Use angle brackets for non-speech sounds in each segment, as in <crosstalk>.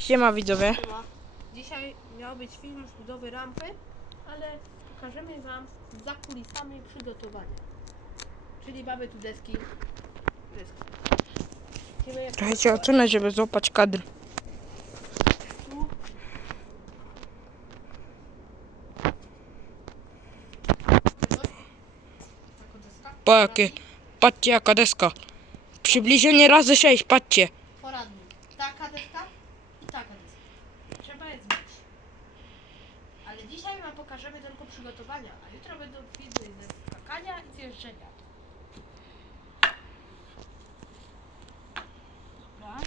Siema widzowie. Dzisiaj miał być film z budowy rampy, ale pokażemy Wam za kulisami przygotowania. Czyli mamy tu deski. Trochę ocenę, żeby złapać kadr. tu. Jakie? Patrzcie jaka deska. Przybliżenie razy 6, patrzcie. Poradnik. Taka deska i taka deska. Trzeba je zmyć. Ale dzisiaj Wam pokażemy tylko przygotowania, a jutro będą filmy ze skakania i zjeżdżenia. Dobra.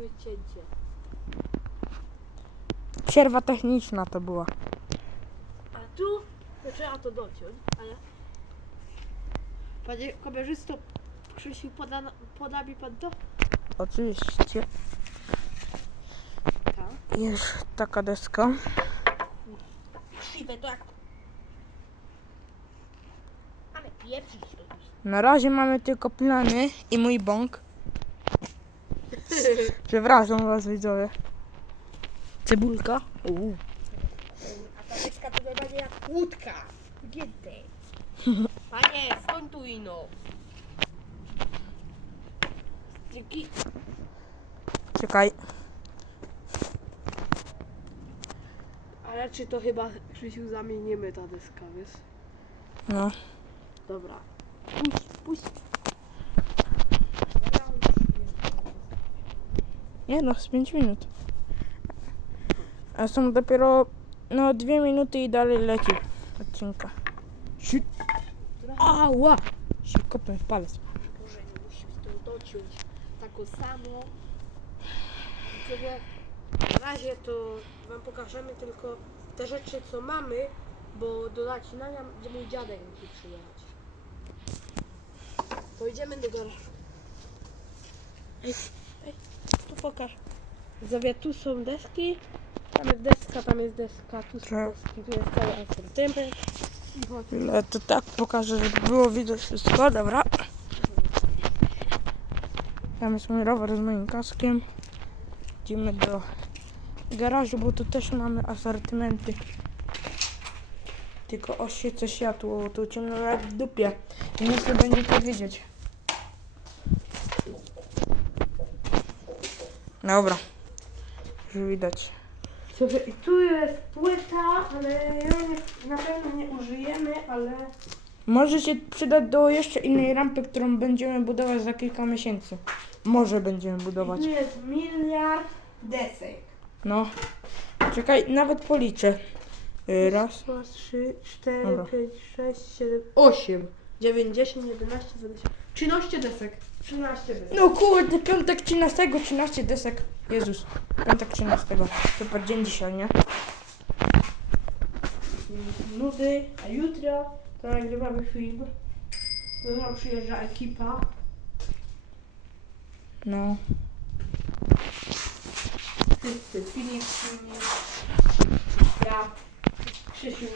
Zrobić cięcie. Przerwa techniczna to była. A tu to trzeba to dociąć, ale... Panie kamerzysto, Krzysiu, poda, poda mi pan to? Oczywiście. Tak. Jest taka deska. Krzywe to jak... Ale pieprzyć to już. Na razie mamy tylko plany i mój bąk. <laughs> Przepraszam was widzowie. Cebulka. Uuu. A ta deska to będzie jak łódka. Gięte. <laughs> Panie, skontuj no. Dzięki. Czekaj. A raczej to chyba, Krzysiu, zamienimy ta deska, wiesz? No. Dobra. Puść, puść. Nie no, z 5 minut. A są dopiero no 2 minuty i dalej leci odcinka. Si- Ała! Kopnął w palec. Może nie musimy to dociąć tak samo. Sobie na razie to wam pokażemy tylko te rzeczy co mamy, bo do nacinania będzie mój dziadek musi przyjechać. To idziemy do garażu. Ej, pokaż. Zawie, tu są deski, tam jest deska, tam jest deska, tu są Tak. deski, tu jest cały asortyment. I chodź. Ale to tak pokażę, żeby było widać wszystko, dobra. Tam jest mój rower z moim kaskiem. Idziemy do garażu, bo tu też mamy asortymenty. Tylko oświecę światło, tu ciemno jak w dupie. I nic nie będziecie wiedzieć. Dobra. Już widać. Słuchaj, i tu jest płyta, ale ją nie, na pewno nie użyjemy, ale Może się przydać do jeszcze innej rampy, którą będziemy budować za kilka miesięcy. Może będziemy budować. tu jest miliard desek. No. Czekaj, nawet policzę. Y, Raz. Dwa, trzy, cztery, Dobra. pięć, sześć, siedem, osiem, dziewięć, dziesięć, jedenaście, dwanaście, trzynaście desek. Trzynaście desek. No kurde, piątek 13, 13 desek. Jezus, piątek 13. Super dzień dzisiaj, nie? Nudy, a jutro to nagrywamy film. Jutro przyjeżdża ekipa. No. Wszyscy, Filip, Filip, ja, Krzysiu.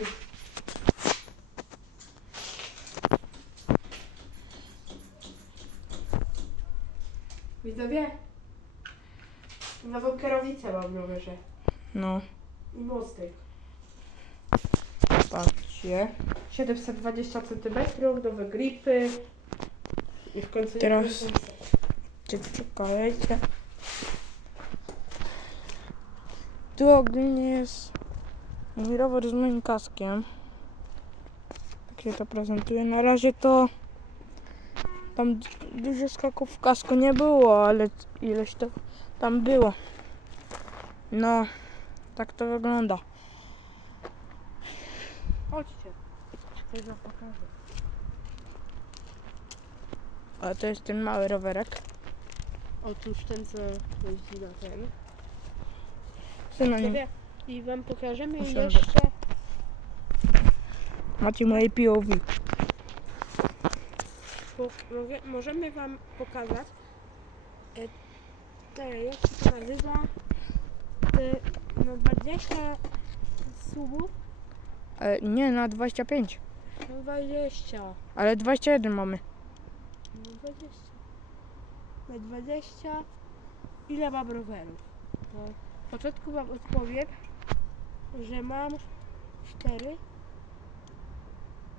Widzowie, nową kierownicę mam w rowerze No. i mostek. Patrzcie. 720 cm, nowe gripy i w końcu Teraz- Czek- Czekajcie. Tu ogólnie jest mój rower z moim kaskiem. Tak się to prezentuje. Na razie to tam dużo skaków w kasku nie było, ale ileś to tam było. No, tak to wygląda. Chodźcie, coś wam pokażę. Ale to jest ten mały rowerek. Otóż ten co jeździ na ten. Co na nim? Sobie I wam pokażemy Usiądę. jeszcze Macie moje POV. Możemy wam pokazać e, te, jak się to nazywa, te, no 20 subów, E, nie, na 25. no 20, Ale 21 mamy. no 20, na 20, ile mam rowerów? No, w początku wam odpowiem, że mam 4,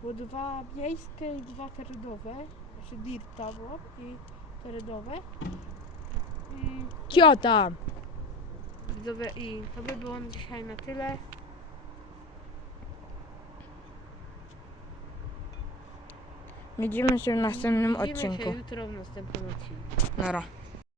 bo dwa miejskie i dwa terenowe, znaczy dirta mam i terenowe. I Kiota! Widzowie, i to by było na dzisiaj na tyle. Widzimy się w następnym Widzimy odcinku. się jutro w następnym odcinku. Nara.